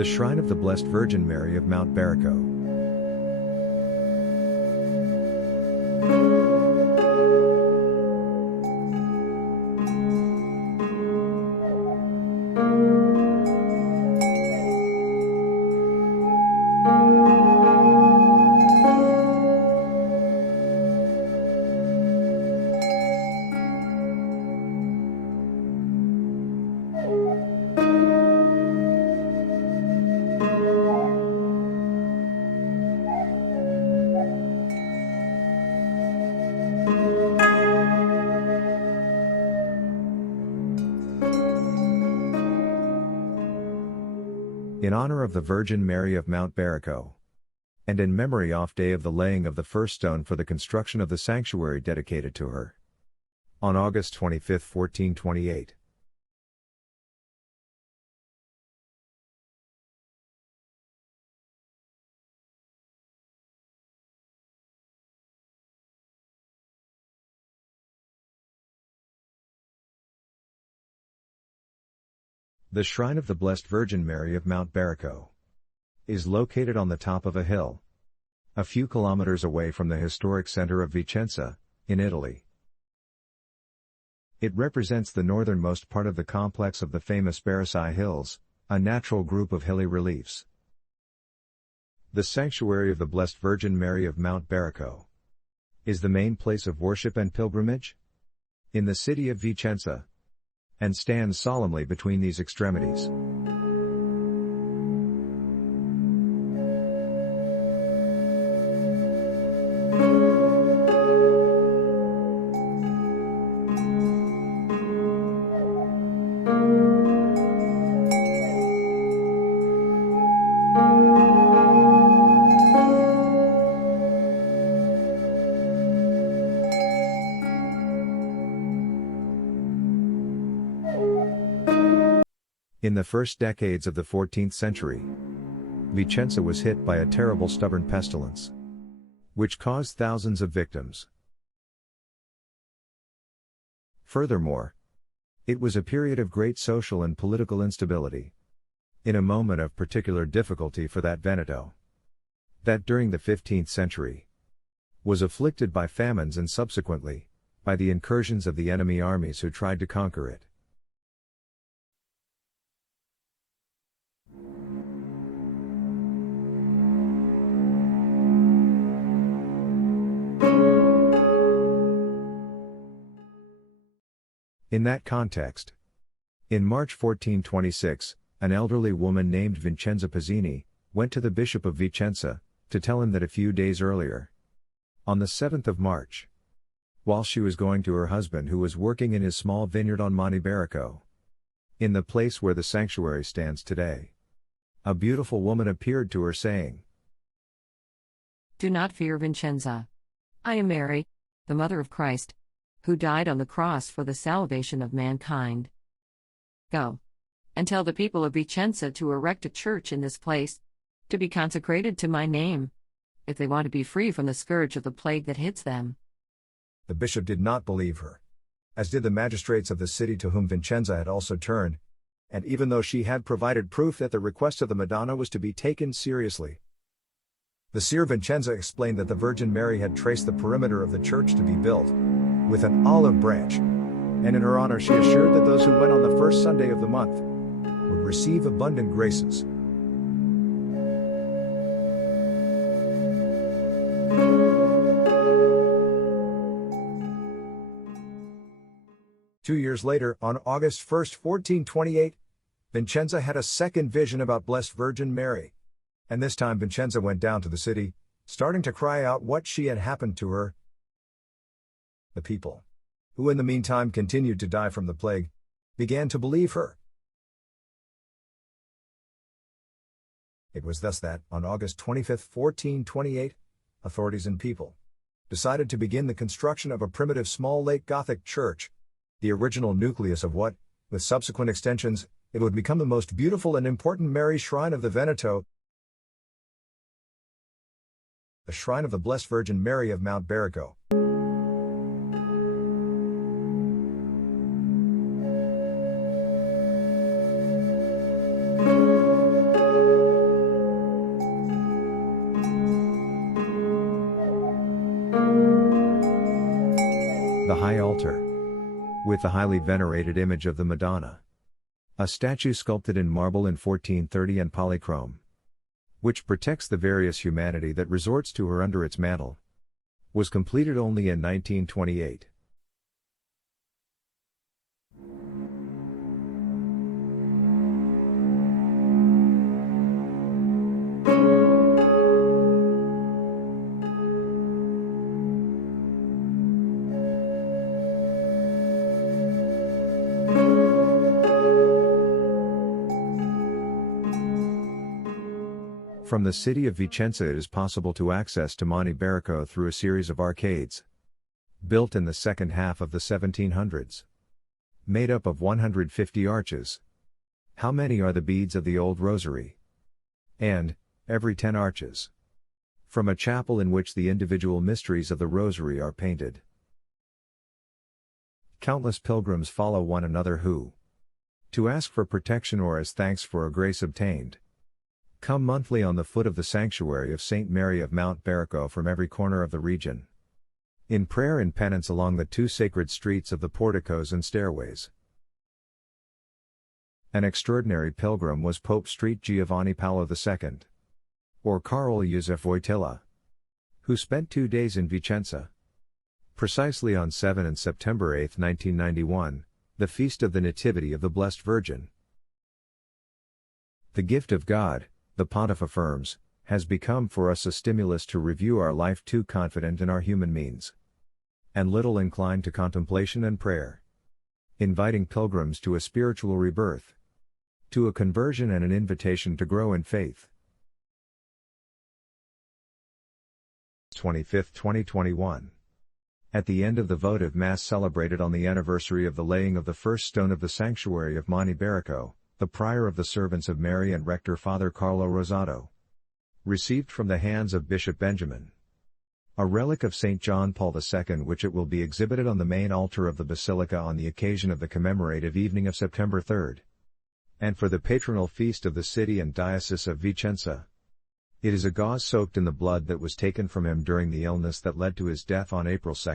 The Shrine of the Blessed Virgin Mary of Monte Berico. In honor of the Virgin Mary of Monte Berico, and in memory of day of the laying of the first stone for the construction of the sanctuary dedicated to her, on August 25, 1428. The Shrine of the Blessed Virgin Mary of Monte Berico is located on the top of a hill, a few kilometers away from the historic center of Vicenza, in Italy. It represents the northernmost part of the complex of the famous Berici Hills, a natural group of hilly reliefs. The Sanctuary of the Blessed Virgin Mary of Monte Berico is the main place of worship and pilgrimage in the city of Vicenza, and stands solemnly between these extremities. In the first decades of the 14th century, Vicenza was hit by a terrible stubborn pestilence, which caused thousands of victims. Furthermore, it was a period of great social and political instability, in a moment of particular difficulty for that Veneto, that during the 15th century, was afflicted by famines and subsequently, by the incursions of the enemy armies who tried to conquer it. In that context, in March 1426, an elderly woman named Vincenza Pasini went to the Bishop of Vicenza to tell him that a few days earlier, on the 7th of March, while she was going to her husband who was working in his small vineyard on Monte Berico, in the place where the sanctuary stands today, a beautiful woman appeared to her saying, "Do not fear, Vincenza. I am Mary, the Mother of Christ, who died on the cross for the salvation of mankind. Go and tell the people of Vicenza to erect a church in this place, to be consecrated to my name, if they want to be free from the scourge of the plague that hits them." The bishop did not believe her, as did the magistrates of the city to whom Vincenza had also turned, and even though she had provided proof that the request of the Madonna was to be taken seriously. The seer Vincenza explained that the Virgin Mary had traced the perimeter of the church to be built with an olive branch, and in her honor she assured that those who went on the first Sunday of the month would receive abundant graces. Two years later, on August 1, 1428, Vincenza had a second vision about Blessed Virgin Mary, and this time Vincenza went down to the city, starting to cry out what she had happened to her. The people, who in the meantime continued to die from the plague, began to believe her. It was thus that, on August 25, 1428, authorities and people decided to begin the construction of a primitive small late Gothic church, the original nucleus of what, with subsequent extensions, it would become the most beautiful and important Mary shrine of the Veneto, the Shrine of the Blessed Virgin Mary of Monte Berico. The high altar, with the highly venerated image of the Madonna. A statue sculpted in marble in 1430 and polychrome, which protects the various humanity that resorts to her under its mantle, was completed only in 1928. From the city of Vicenza it is possible to access to Monte Berico through a series of arcades, built in the second half of the 1700s. Made up of 150 arches. How many are the beads of the old rosary? And, every 10 arches. From a chapel in which the individual mysteries of the rosary are painted. Countless pilgrims follow one another who, to ask for protection or as thanks for a grace obtained, come monthly on the foot of the sanctuary of St. Mary of Monte Berico from every corner of the region, in prayer and penance along the two sacred streets of the porticos and stairways. An extraordinary pilgrim was Pope St. Giovanni Paolo II, or Karol Józef Wojtyla, who spent 2 days in Vicenza. Precisely on 7 and September 8, 1991, the feast of the Nativity of the Blessed Virgin. The gift of God, the Pontiff affirms, has become for us a stimulus to review our life too confident in our human means, and little inclined to contemplation and prayer. Inviting pilgrims to a spiritual rebirth, to a conversion and an invitation to grow in faith. 25th, 2021. At the end of the votive Mass celebrated on the anniversary of the laying of the first stone of the sanctuary of Monte Berico, the prior of the Servants of Mary and Rector Father Carlo Rosato received from the hands of Bishop Benjamin a relic of St. John Paul II, which it will be exhibited on the main altar of the Basilica on the occasion of the commemorative evening of September 3, and for the patronal feast of the city and diocese of Vicenza. It is a gauze soaked in the blood that was taken from him during the illness that led to his death on April 2.